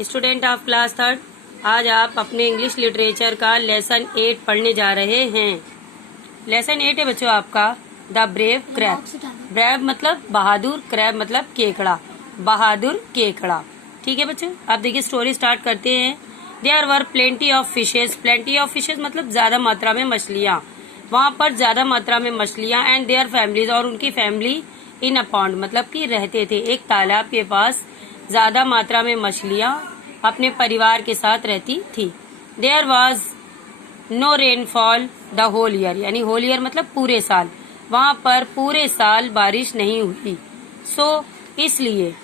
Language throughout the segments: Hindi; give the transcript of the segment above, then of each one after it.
स्टूडेंट ऑफ क्लास थर्ड, आज आप अपने इंग्लिश लिटरेचर का लेसन 8 पढ़ने जा रहे हैं। लेसन 8 है बच्चों आपका द ब्रेव क्रैब। ब्रेव मतलब बहादुर, क्रैब मतलब केकड़ा, बहादुर केकड़ा। ठीक है बच्चों, आप देखिए स्टोरी स्टार्ट करते हैं। There were plenty of fishes. Plenty of fishes मतलब ज्यादा मात्रा में मछलियाँ, वहाँ पर ज्यादा मात्रा में मछलियाँ। एंड देयर फैमिलीज, और उनकी फैमिली इन अ पॉन्ड मतलब कि रहते थे एक तालाब के पास। ज्यादा मात्रा में मछलियाँ अपने परिवार के साथ रहती थी। There was no rainfall the whole year, यानी होल ईयर मतलब पूरे साल, वहाँ पर पूरे साल बारिश नहीं हुई। सो इसलिए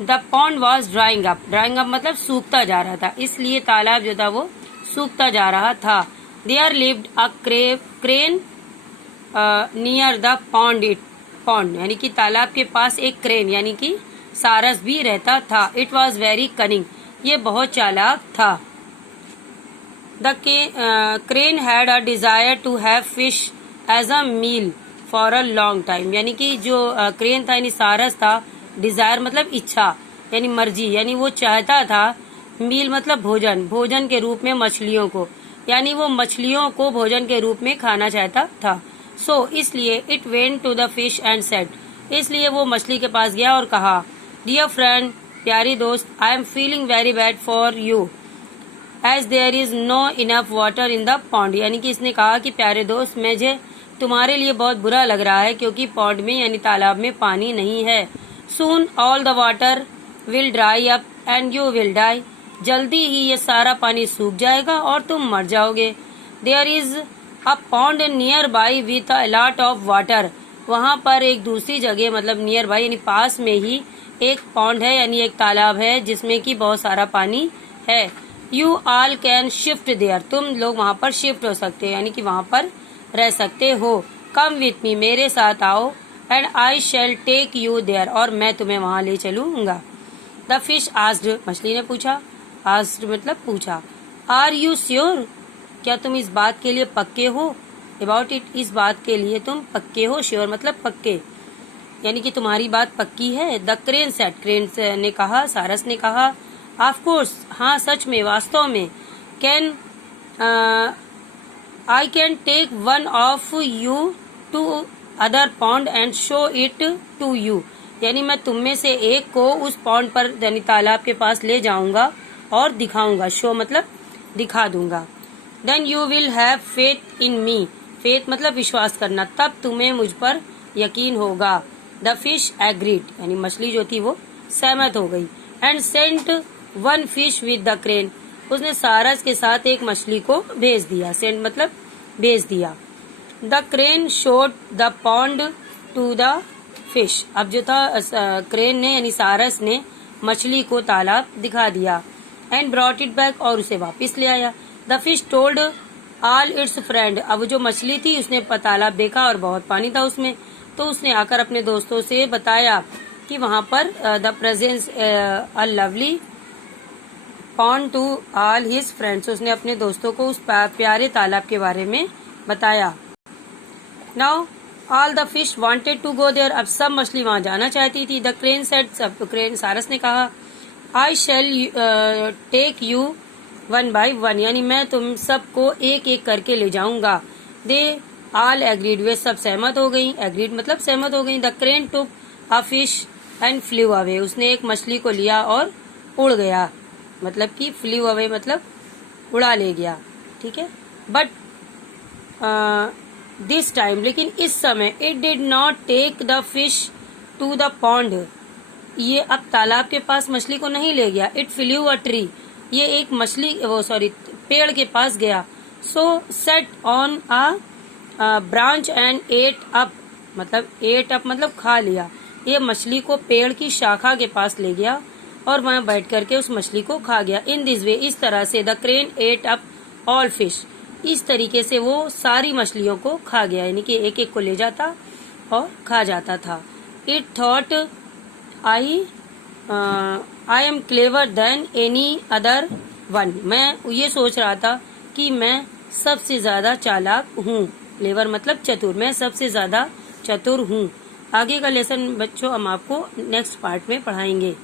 the pond was drawing up. Drawing up मतलब सूखता जा रहा था, इसलिए तालाब जो था वो सूखता जा रहा था। There lived a crane near the pond यानी कि तालाब के पास एक क्रेन यानी कि सारस भी रहता था। इट वॉज वेरी कनिंग, ये बहुत चालाक था। The crane had a desire to have fish as a meal for a long time, यानी कि जो क्रेन था यानी सारस था, डिजायर मतलब इच्छा यानी मर्जी, यानी वो चाहता था, मील मतलब भोजन, भोजन के रूप में मछलियों को, यानी वो मछलियों को भोजन के रूप में खाना चाहता था। सो इसलिए it went to the fish and said, इसलिए वो मछली के पास गया और कहा, डियर फ्रेंड, प्यारी दोस्त, I am feeling very bad for you as there is no enough water in the pond, यानी कि इसने कहा कि प्यारे दोस्त, मुझे तुम्हारे लिए बहुत बुरा लग रहा है क्योंकि पॉन्ड में यानी तालाब में पानी नहीं है। Soon all the water will dry up and you will die, जल्दी ही ये सारा पानी सूख जाएगा और तुम मर जाओगे। There is a pond nearby with a lot of water, वहाँ पर एक दूसरी जगह मतलब नियर बाई यानी पास में ही एक पॉन्ड है यानी एक तालाब है जिसमें कि बहुत सारा पानी है। You all can shift there, तुम लोग वहाँ पर शिफ्ट हो सकते हो यानी कि वहाँ पर रह सकते हो। कम विथ मी, मेरे साथ आओ। And I shall take you there, और मैं तुम्हें वहाँ ले चलूंगा। द फिश आस्क्ड, मछली ने पूछा, आस्क्ड मतलब पूछा। आर यू श्योर, क्या तुम इस बात के लिए पक्के हो? अबाउट इट, इस बात के लिए तुम पक्के हो? श्योर मतलब पक्के, यानी कि तुम्हारी बात पक्की है। द क्रेन सेड, क्रेन ने कहा, सारस ने कहा, ऑफ कोर्स, हाँ सच में, वास्तव में। Can I can take one of you to other pond and show it to you, यानी मैं तुम में से एक को उस पॉन्ड पर यानी तालाब के पास ले जाऊंगा और दिखाऊंगा। शो मतलब दिखा दूंगा। Then you will have faith in me, faith मतलब विश्वास करना, तब तुम्हें मुझ पर यकीन होगा। द फिश एग्रीड, यानी मछली जो थी वो सहमत हो गई। And sent one fish with the crane, उसने सारस के साथ एक मछली को भेज दिया। सेंट मतलब भेज दिया। The crane showed the pond to the fish, अब जो था क्रेन ने यानी सारस ने मछली को तालाब दिखा दिया। एंड ब्रॉट इट बैक, और उसे वापस ले आया। The fish told all it's friend, अब जो मछली थी उसने तालाब देखा और बहुत पानी था उसमें, तो उसने आकर अपने दोस्तों से बताया कि वहाँ पर the presence a lovely pond to all his friends, उसने अपने दोस्तों को उस प्यारे तालाब के बारे में बताया। Now all the fish wanted to go there, अब सब मछली वहाँ जाना चाहती थी। द क्रेन सेड, सब क्रेन सारस ने कहा, I shall take you one by one, यानी मैं तुम सबको एक एक करके ले जाऊंगा। दे ऑल एग्रीड, वे सब सहमत हो गई। एग्रीड मतलब सहमत हो गई। The crane took a fish and flew away, उसने एक मछली को लिया और उड़ गया, मतलब कि फ्ल्यू अवे मतलब उड़ा ले गया। ठीक है, बट दिस टाइम, लेकिन इस समय, it did not take the fish to the pond, ये अब तालाब के पास मछली को नहीं ले गया। इट फ्ल्यू अ ट्री, ये एक मछली पेड़ के पास गया। So sat on a branch and ate up, मतलब एट अप मतलब खा लिया। ये मछली को पेड़ की शाखा के पास ले गया और वहां बैठ करके उस मछली को खा गया। इन दिस वे, इस तरह से, the crane ate up all fish, इस तरीके से वो सारी मछलियों को खा गया, यानी कि एक एक को ले जाता और खा जाता था। It thought I am clever than any other one, मैं ये सोच रहा था कि मैं सबसे ज्यादा चालाक हूँ। क्लेवर मतलब चतुर, मैं सबसे ज्यादा चतुर हूँ। आगे का लेसन बच्चों हम आपको नेक्स्ट पार्ट में पढ़ाएंगे।